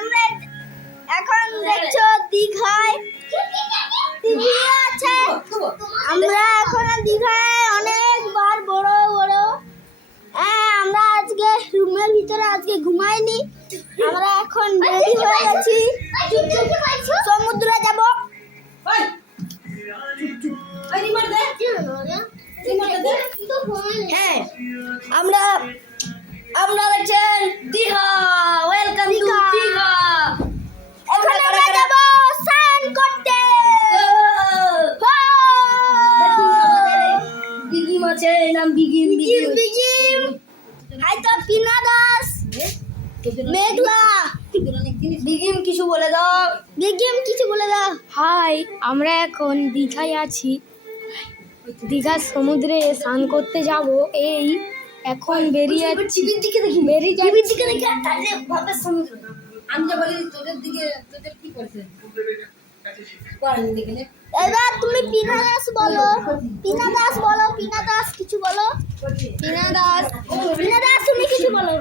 আমরা এখন দেখছো দীঘায় টিভি আছে। আমরা এখন দীঘায় অনেকবার বড় বড় আমরা আজকে রুমের ভিতরে আজকে ঘুমাইনি। আমরা এখন রেডি হয়ে গেছি, সমুদ্রে যাব। হ্যাঁ, আমরা দেখছেন দীঘা। Welcome to Digha. এখন আমরা যাব স্নান করতে। বিগিম আছে, নাম বিগিম। হাই তো পিনা দাস মেঘলা। বিগিম কিছু বলে দাও। হাই, আমরা এখন দীঘায় আছি। দীঘার সমুদ্রে স্নান করতে যাব। এই এখন বেরিয়ে যাচ্ছি। এবার তুমি পিনা দাস বলো। পিনা দাস কিছু বলো। পিনা দাস তুমি কিছু বলো।